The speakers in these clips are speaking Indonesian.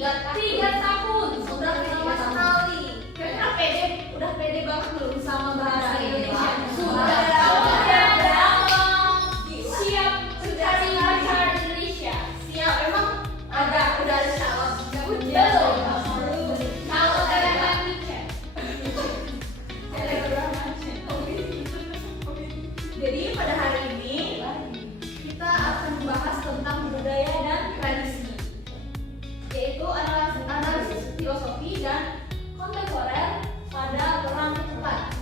3 tahun. Sudah lama sekali. Kira-kira udah pede banget belum sama bahasa Indonesia? Sudah. Siap mencari bahasa Indonesia. Siap, emang udah ada calon. Belum. Kalau Telegram chat. Jadi pada hari ini kita akan membahas tentang budaya dan tradisi, yaitu analisis filosofi dan kontemporer pada perang ketupat.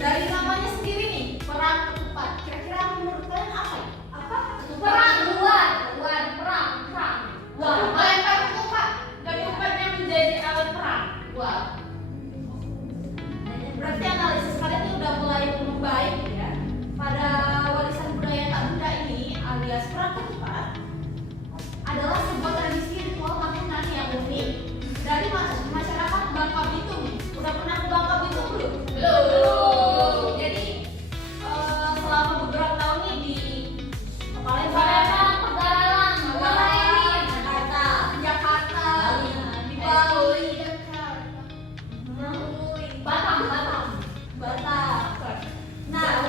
Dari namanya sendiri nih, perang ketupat. Kira-kira menurut kalian apa ya? Apa? Perang luar. Wah, melempar ketupat. Ketupatnya menjadi alat perang. Wah. Berarti analisis kalian ini udah mulai membaik ya. Pada warisan budaya tak benda ini alias perang ketupat adalah sebuah tradisi ritual makanan yang unik dari masyarakat Bangka Belitung. Udah pernah ke Bangka Belitung belum? Belum. Jadi selama beberapa tahun ini di Palembang, Jakarta, di Bali, Batam. Nah,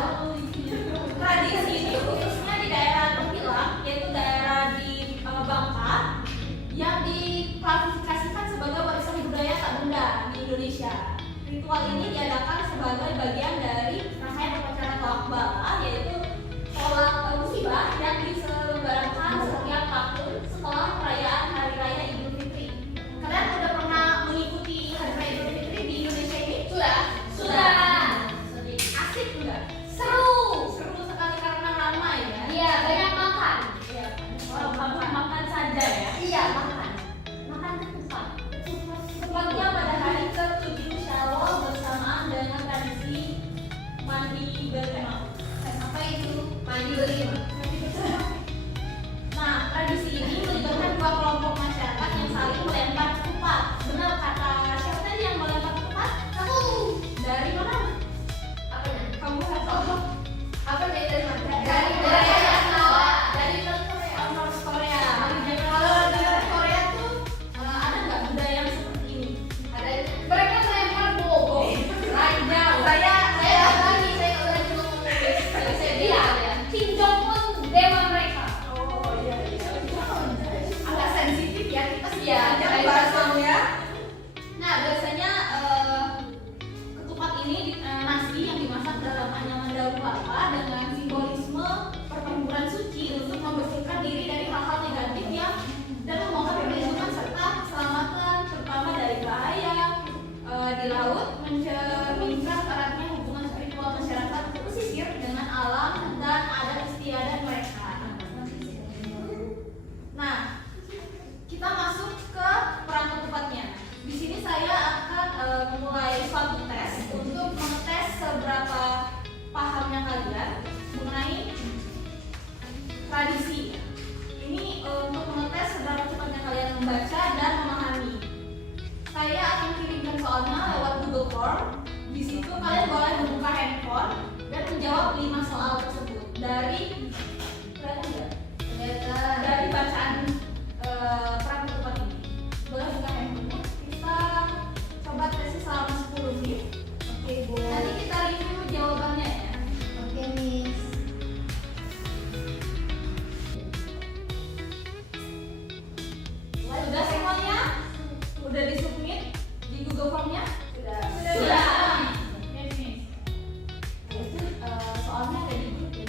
tradisi ini khususnya di daerah terbilang, yaitu daerah di Bangka, yang diklasifikasikan sebagai warisan budaya tak benda di Indonesia. Ritual ini diadakan sebagai bagian dari rangkaian upacara tolak bala, yaitu tolak musibah yang diselenggarakan setiap tahun setelah perayaan Hari Raya Idul Fitri. Kalian udah pernah mengikuti Hari Raya Idul Fitri di Indonesia ini? Sudah. Asik enggak? Seru sekali karena ramai ya. Iya, banyak makan. Iya, orang Bangka makan saja ya. Iya, makan ketupat. Tepatnya pada hari ke-7 Syawal bersamaan dengan tradisi mandi berlemah. Apa itu? Mandi berlima. Nah, tradisi ini melibatkan dua kelompok masyarakat yang saling melempar ketupat. Benar kata siapa tadi yang melempar ketupat? Kamu Dari mana? apanya? Kamu hafal? Apa dari mana? Dari North Korea. Kalau di North Korea tuh ada nggak budaya yang seperti ini? Ada mereka melempar bobo. Ranjau. Saya nggak berani ngomong. Saya bilang ya, Kim Jong Un dewa mereka. Oh iya. Agak sensitif ya kita sih Iya, aja saya bahasanya ya. Nah biasanya ketupat ini nasi yang dimasak dalam anyaman daun kelapa dengan simbolisme pertempuran suci untuk membersihkan diri dari hal-hal negatif yang dan memohon perlindungan serta keselamatan terutama dari bahaya di laut, mencerminkan eratnya hubungan spiritual masyarakat pesisir dengan alam dan adat istiadat mereka. Nah, kita masuk ke perang ketupatnya. Di sini saya akan memulai suatu tes untuk mengetes seberapa pahamnya kalian mengenai tradisi. Ini untuk mengetes seberapa cepatnya kalian membaca dan memahami. Saya akan kirimkan soalnya lewat Google Form. Di situ kalian boleh membuka handphone dan menjawab 5 soal tersebut dari dari bacaan perang ketupat ini. Boleh buka handphone. Kita coba tesnya selama 10 menit. Oke, Bu. Nanti kita review jawabannya ya. Oke, Miss. Sudah semuanya? Udah di-submit di Google Form-nya? Sudah. Oke, Miss. Itu soalnya ada di grup ya.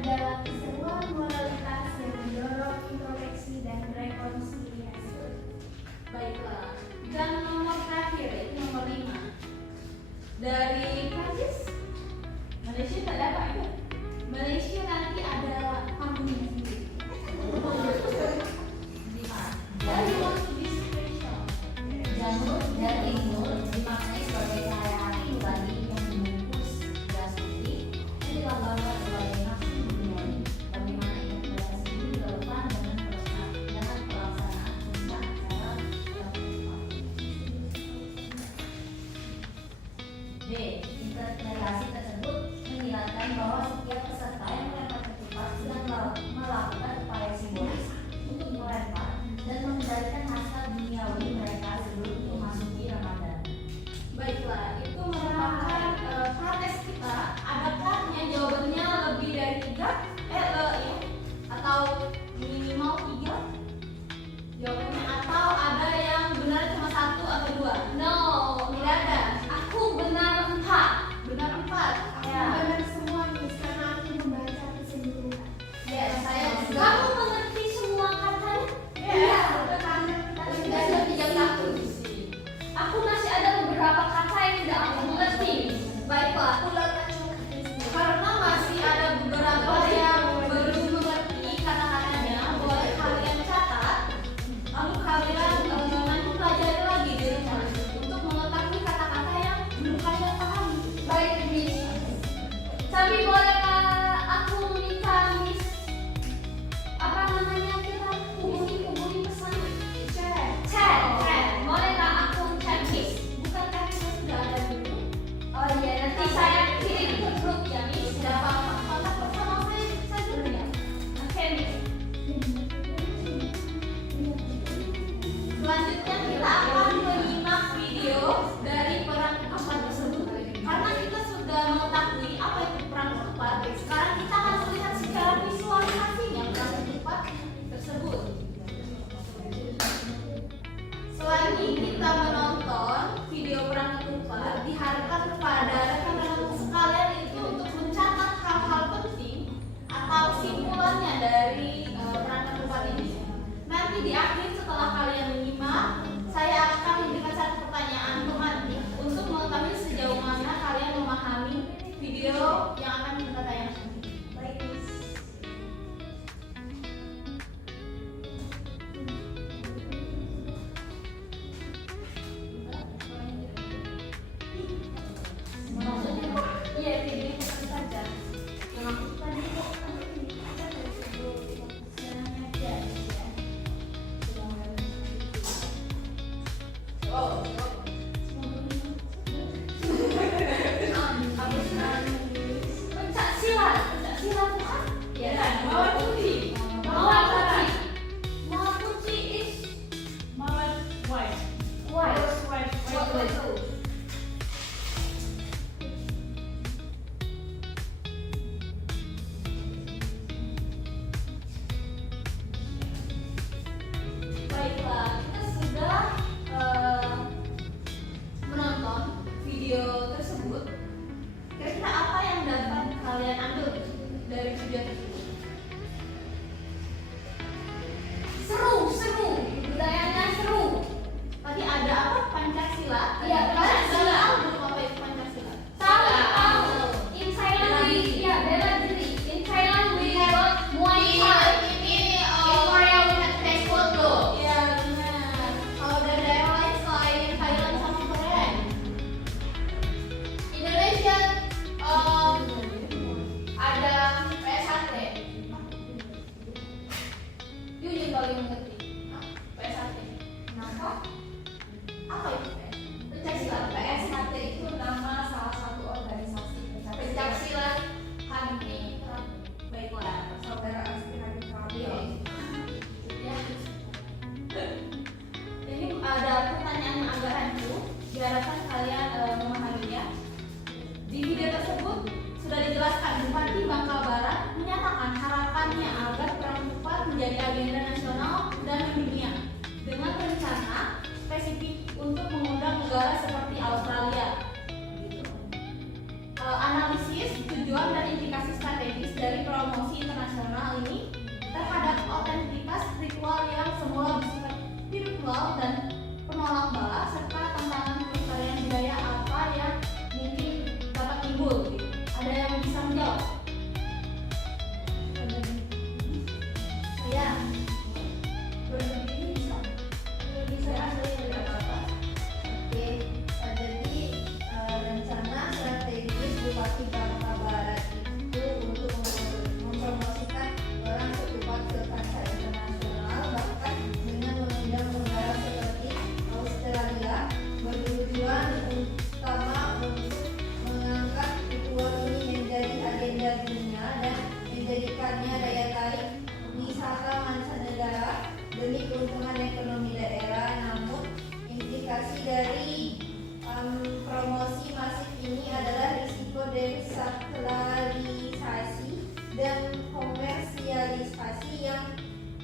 ada keseruan moralitas yang mendorong introspeksi dan rekonsiliasi. Baiklah. Dan nomor terakhir yaitu nomor 5 dari Prancis. Malaysia tak dapat ke? Malaysia nanti ada panggungnya sendiri. Why you want to be special? Jamur dan timbul dimaknai sebagai cahaya hati nurani yang membungkus gas putih dan dilambangkan sebagai nafsu duniawi. Bagaimana ia membaca sendiri relevan dengan pelaksanaan puncak acara yang tepat. B. Interpretasi tersebut menyiratkan bahwa setiap peserta yang melempar ketupat sedang melakukan upaya simbolis untuk melempar dan mengendalikan hasrat duniawi mereka sebelum memasuki Ramadan. Baiklah, itu merupakan protes kita. Adakah yang jawabannya lebih dari 3? Atau minimal 3? Jawabannya atau ada yang benar cuma 1 atau 2? No, Tidak ada. aku benar 4. Benar 4. Ya. Benar semua nih, karena aku membaca keseluruhan. Ya, saya juga. Kamu mengerti semua katanya? Ya. Karena kita Sudah sudah 3-1 di sini. Aku masih ada beberapa kata yang tidak aku mengerti. Baiklah, karena masih ada beberapa yang belum mengerti kata-katanya, boleh kalian catat, lalu kalian nanti pelajari lagi di rumah untuk mengetahui kata-kata yang belum kalian pahami. Baik, Miss. Tapi bolehkah aku minta Miss apa namanya kita hubungi pesan? Chat. Bolehkah aku chat Miss? Bukankah kita sudah ada dulu? Oh iya, nanti saya kirim ke grup ya Miss. Tidak apa-apa, kontak bersama saya dulu ya. Oke Miss. Selanjutnya kita akan menyimak video dari perang ketupat tersebut. Karena kita sudah mengetahui apa itu perang ketupat, sekarang kita akan melihat secara visualisasinya perang ketupat tersebut. Selagi kita menonton video perang ketupat, diharapkan kepada rekan-rekan sekalian itu untuk mencatat hal-hal penting atau simpulannya dari perang ketupat ini. Nanti di akhir setelah kalian menyimak, saya akan memberikan satu pertanyaan tematik untuk mengetahui sejauh mana kalian memahami video yang akan kita tayangkan. baik. Iya, video itu saja. Yang aku tadi kok kita dari sebelum sekarang aja ya. Oh, Pencak silat bukan? ya kan? Mawar putih. Mawar putih is Mawar white. white. What was it? Baiklah, kita sudah menonton video tersebut. Kira-kira apa yang dapat kalian ambil dari video tersebut? Seru. Budayanya seru. Tadi ada apa? Pancasila. Iya, Pancasila. Tahu apa itu Pancasila? Tahu. In Thailand bela diri. In Thailand we got Muay Thai. In Korea we have Taekwondo. Iya benar. Kalau dari daerah lain selain Thailand sama Korea? Indonesia ada PSAT. Yuyun paling mengerti. PSAT. Kenapa? Apa itu? Pencaksilat. PSAT itu nama salah satu organisasi pencaksilat HAMI. Baiklah, saudara aspirasi kami. Ya. Ini ada pertanyaan yang agak rancu. Diharapkan kalian memahaminya. Di video tersebut sudah dijelaskan Bupati Bangka Barat menyatakan harapannya agar perang ketupat menjadi agenda nasional dan mendunia dengan rencana spesifik untuk mengundang negara seperti Australia. Analisis tujuan dan implikasi strategis dari promosi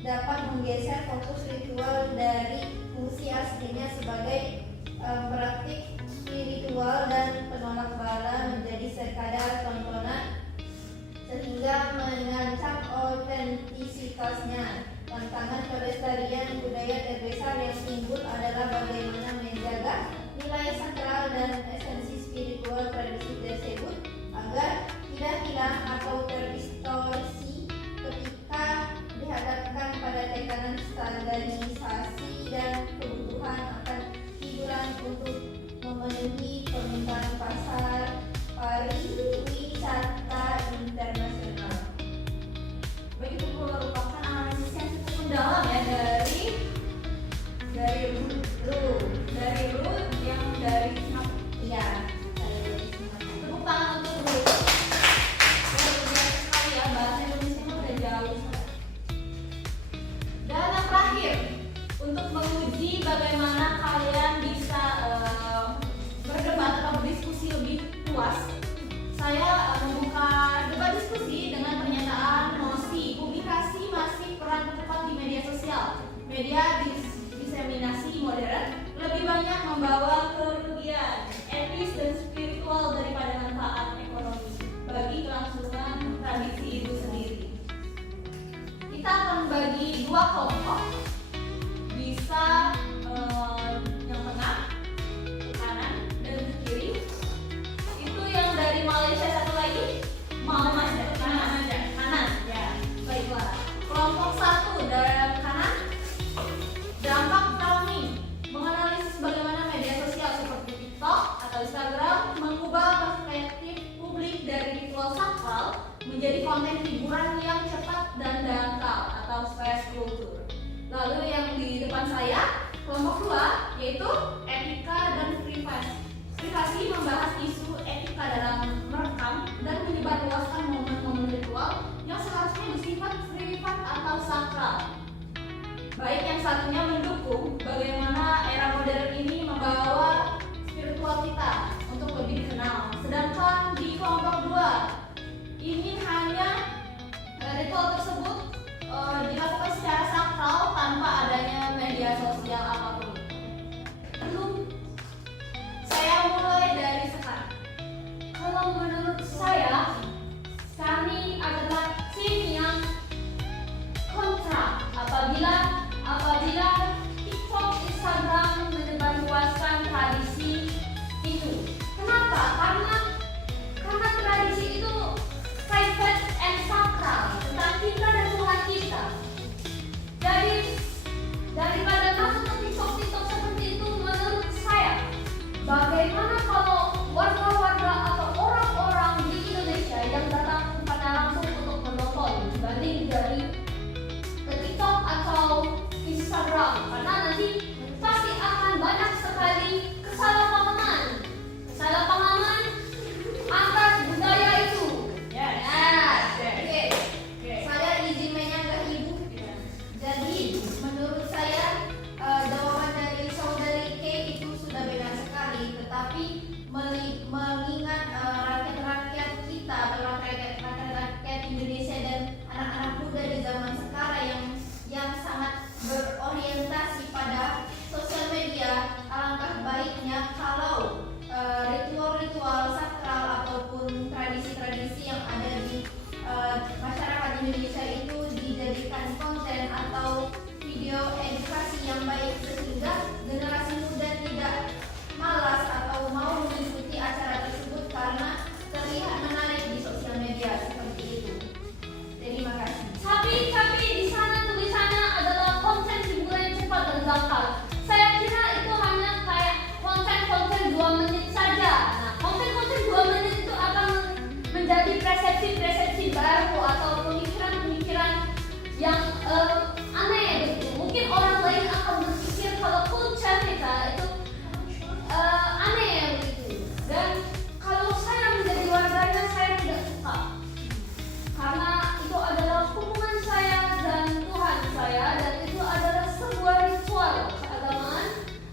dapat menggeser fokus ritual dari fungsi aslinya sebagai praktik spiritual dan penolak bala menjadi sekadar tontonan sehingga mengancam otentisitasnya. Tantangan pelestarian budaya terbesar yang timbul adalah bagaimana menjaga nilai sakral dan esensi spiritual tradisi tersebut agar tidak hilang atau terdistorsi ketika dihadapkan pada tekanan standarisasi dan kebutuhan akan hiburan untuk memenuhi permintaan pasar pariwisata internasional. Begitu merupakan analisis yang cukup mendalam ya dari root yang dari Singapura. Iya, Tepuk tangan untuk root. Luar biasa sekali ya, bahasa Indonesia udah jauh. Dan yang terakhir, untuk menguji bagaimana kalian bisa berdebat atau berdiskusi lebih luas, saya membuka debat diskusi dengan pernyataan Mosi. Publikasi masih peran tertepat di media sosial. Media diseminasi modern lebih banyak membawa kerugian etis dan spiritual daripada manfaat ekonomi bagi kelangsungan tradisi itu sendiri. Kita akan bagi dua kelompok, bisa yang tengah, ke kanan, dan ke kiri. Itu yang dari Malaysia satu lagi, Malaysia kanan ya. Baiklah, kelompok satu dari kanan, dampak Browning menganalisis bagaimana media sosial seperti TikTok atau Instagram mengubah perspektif publik dari ritual sakral menjadi konten hiburan yang cepat dan dangkal atau fast culture. Lalu yang di depan saya, kelompok dua, yaitu etika dan privasi. Privasi membahas isu etika dalam merekam dan menyebarluaskan momen-momen ritual yang seharusnya bersifat privat atau sakral. Baik yang satunya mendukung bagaimana era modern ini membawa spiritual kita untuk lebih dikenal. Sedangkan di kelompok dua, ini hanya ritual tersebut dilakukan secara sakral tanpa adanya media sosial apapun. Saya mulai dari sekarang. Kalau menurut saya, kami adalah tim yang kontra apabila TikTok, Instagram menyebarluaskan tradisi itu. Kenapa? Karena tradisi itu private and sakral tentang kita dan Tuhan kita. Jadi daripada masuk ke TikTok seperti itu, menurut saya, bagaimana kalau warga-warga atau orang-orang di Indonesia yang datang kepada langsung untuk menonton dibanding dari TikTok atau Instagram, karena nanti pasti akan banyak sekali kesalahpahaman antar budaya itu. Saya izin menyanggah ibu. Jadi menurut saya jawaban dari saudari K itu sudah benar sekali. Tetapi mengingat rakyat-rakyat kita atau rakyat Indonesia dan anak-anak muda di zaman sekarang yang sangat berorientasi pada sosial media, alangkah baiknya kalau ritual-ritual sakral ataupun tradisi-tradisi yang ada di masyarakat Indonesia itu dijadikan konten atau video edukasi yang baik sehingga generasi muda tidak malas atau mau mengikuti acara tersebut karena terlihat menarik di sosial media seperti itu. Terima kasih. Tapi di sana tulisannya adalah konten hiburan yang cepat dan dangkal. Saya kira itu hanya kayak konten 2 menit saja. Nah, konten 2 menit itu akan menjadi persepsi baru atau pemikiran yang aneh begitu. Mungkin orang lain akan berpikir kalau konten kita itu aneh begitu. Dan kalau saya menjadi warganya, saya tidak suka. Karena itu adalah hubungan saya dan Tuhan saya, dan itu adalah sebuah ritual keagamaan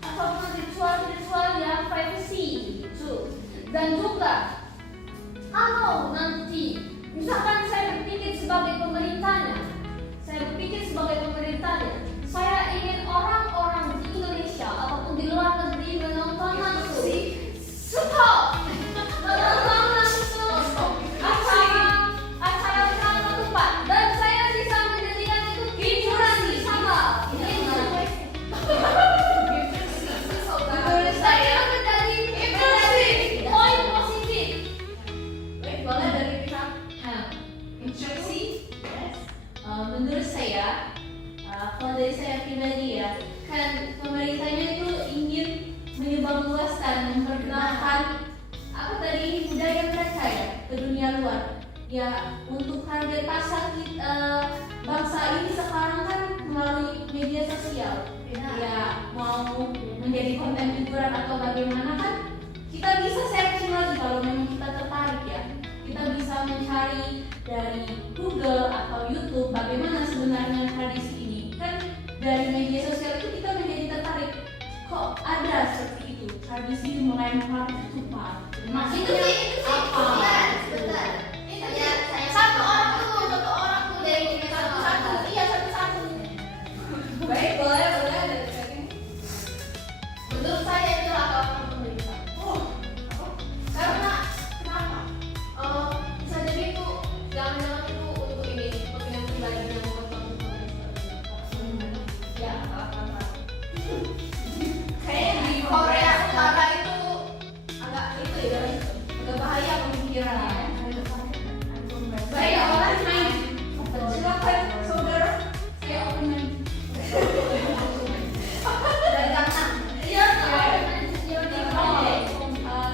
ataupun ritual yang privacy gitu. Dan juga kalau nanti misalkan saya berpikir sebagai Menurut saya, kalau dari saya pribadi ya, kan pemerintahnya itu ingin menyebarluaskan, memperkenalkan apa tadi budaya mereka ya ke dunia luar. Ya untuk target pasar kita, bangsa ini sekarang kan melalui media sosial. Ya mau menjadi konten hiburan atau bagaimana kan kita bisa searching lagi kalau memang kita tertarik ya. Kita bisa mencari dari Google atau YouTube bagaimana sebenarnya tradisi ini. Kan dari media sosial itu kita menjadi tertarik. Kok ada seperti itu tradisi melempar ketupat? Maksudnya apa? Betul. Saya Satu orang tuh dari kita satu, iya satu. Baik, boleh. Menurut saya itu langkah pemerintah. Karena kenapa? Bisa jadi itu jangan-jangan itu untuk ini kepentingan pribadi yang membuat pemerintah. Ya, apa-apa. Kayak di Korea Utara itu agak itu ya, agak bahaya pemikirannya. Baik, orang main. Silakan saudara, saya open main. Dan karena Iya,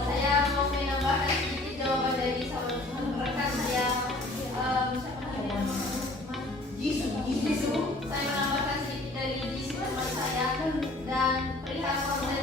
saya mau menambahkan sedikit jawaban dari sahabat rekan saya. Siapa namanya? Jisoo. Saya menambahkan sedikit dari Jisoo teman saya dan perihal konten